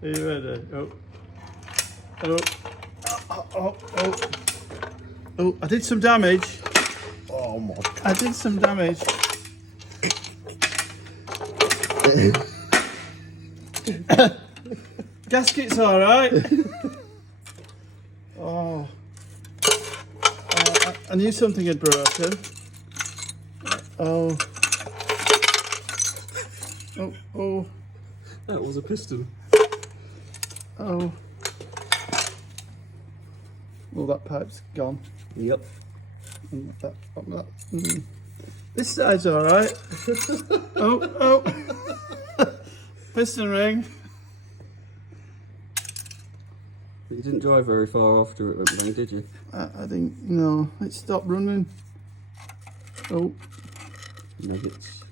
Are you ready? Oh. Oh. Oh, oh, oh. Oh, I did some damage. Oh my God. I did some damage. Gasket's alright. Oh. I knew something had broken. Oh. Oh, oh. That was a piston. Oh. Well, that pipe's gone. Yep. And This side's alright. Oh, oh. Piston ring. But you didn't drive very far after it went wrong, did you? I think, no, it stopped running. Oh. Nuggets.